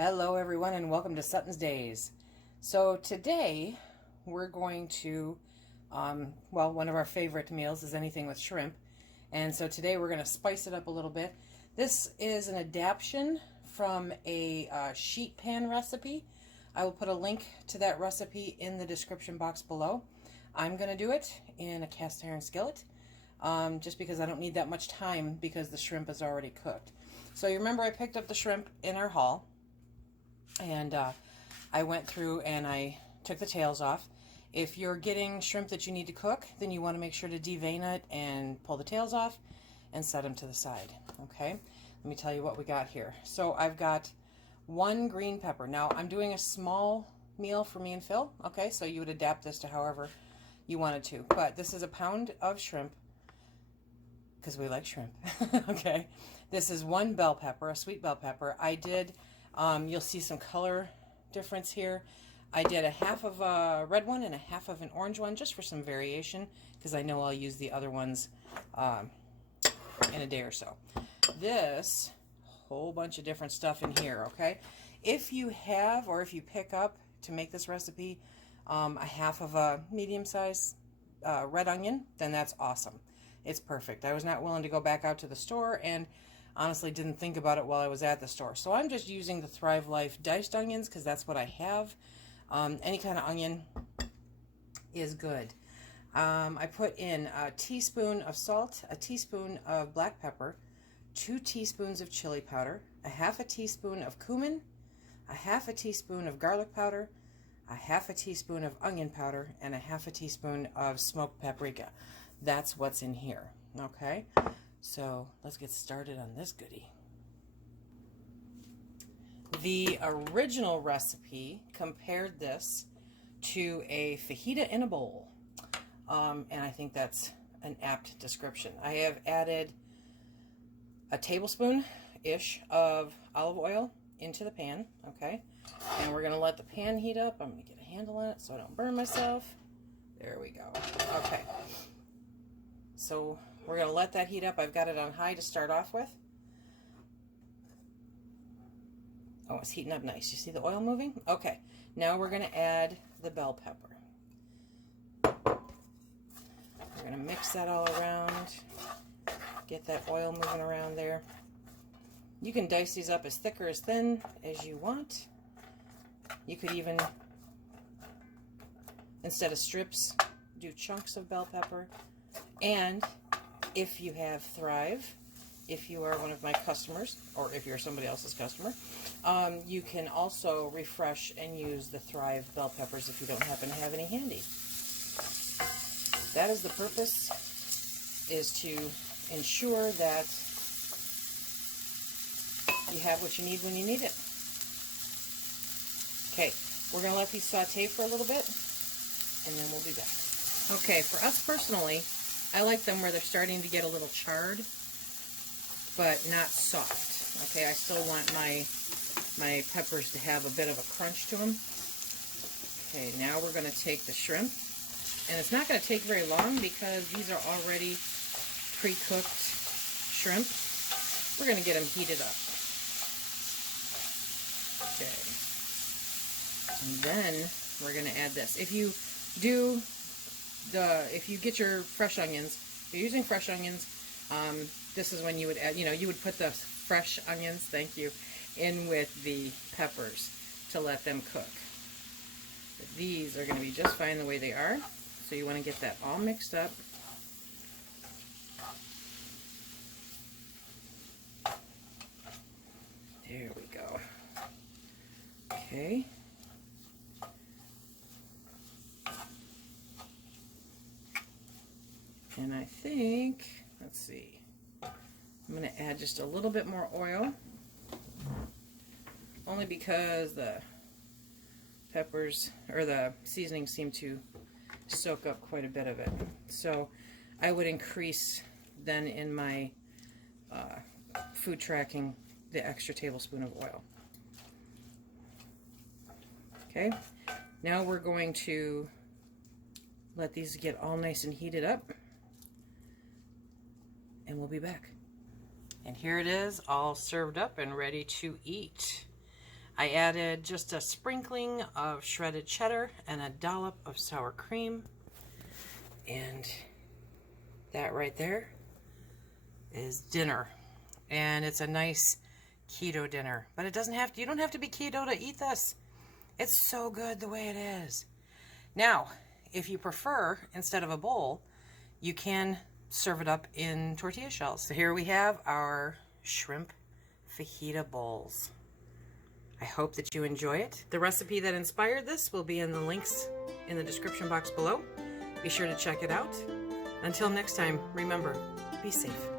Hello everyone and welcome to SuttonsDaze. So today we're going to, one of our favorite meals is anything with shrimp. And so today we're going to spice it up a little bit. This is an adaptation from a sheet pan recipe. I will put a link to that recipe in the description box below. I'm going to do it in a cast iron skillet just because I don't need that much time because the shrimp is already cooked. So you remember I picked up the shrimp in our haul. And I went through and I took the tails off. If you're getting shrimp that you need to cook, then you want to make sure to devein it and pull the tails off and set them to the side. Okay, let me tell you what we got here. So I've got 1 green pepper. Now I'm doing a small meal for me and Phil. Okay, so you would adapt this to however you wanted to. But this is a pound of shrimp because we like shrimp. Okay, this is 1 bell pepper, a sweet bell pepper. I did. You'll see some color difference here. I did a half of a red one and a half of an orange one just for some variation because I know I'll use the other ones in a day or so. This whole bunch of different stuff in here, okay? If you have or if you pick up to make this recipe a half of a medium-sized red onion, then that's awesome. It's perfect. I was not willing to go back out to the store and honestly didn't think about it while I was at the store. So I'm just using the Thrive Life diced onions because that's what I have. Any kind of onion is good. I put in a teaspoon of salt, a teaspoon of black pepper, 2 teaspoons of chili powder, a half a teaspoon of cumin, a half a teaspoon of garlic powder, a half a teaspoon of onion powder, and a half a teaspoon of smoked paprika. That's what's in here, okay? So let's get started on this goodie. The original recipe compared this to a fajita in a bowl. And I think that's an apt description. I have added a tablespoon-ish of olive oil into the pan, okay? And we're going to let the pan heat up. I'm going to get a handle on it so I don't burn myself. There we go. Okay. So we're going to let that heat up. I've got it on high to start off with. Oh, it's heating up nice. You see the oil moving? Okay. Now we're going to add the bell pepper. We're going to mix that all around. Get that oil moving around there. You can dice these up as thick or as thin as you want. You could even, instead of strips, do chunks of bell pepper. And if you have Thrive, if you are one of my customers, or if you're somebody else's customer, you can also refresh and use the Thrive bell peppers if you don't happen to have any handy. That is the purpose, is to ensure that you have what you need when you need it. Okay, we're going to let these saute for a little bit, and then we'll be back. Okay, for us personally, I like them where they're starting to get a little charred, but not soft. Okay, I still want my peppers to have a bit of a crunch to them. Okay, now we're going to take the shrimp, and it's not going to take very long because these are already pre-cooked shrimp. We're going to get them heated up. Okay, and then we're going to add this. If you get your fresh onions, if you're using fresh onions, this is when you would add, you would put the fresh onions, thank you, in with the peppers to let them cook. But these are going to be just fine the way they are, so you want to get that all mixed up. There we go. Okay. And I think, let's see, I'm going to add just a little bit more oil, only because the peppers, or the seasoning, seem to soak up quite a bit of it. So I would increase then in my food tracking the extra tablespoon of oil. Okay, now we're going to let these get all nice and heated up, and we'll be back. And here it is, all served up and ready to eat. I added just a sprinkling of shredded cheddar and a dollop of sour cream. And that right there is dinner. And it's a nice keto dinner. But it doesn't have to, you don't have to be keto to eat this. It's so good the way it is. Now, if you prefer, instead of a bowl, you can serve it up in tortilla shells. So here we have our shrimp fajita bowls. I hope that you enjoy it. The recipe that inspired this will be in the links in the description box below. Be sure to check it out. Until next time, remember, be safe.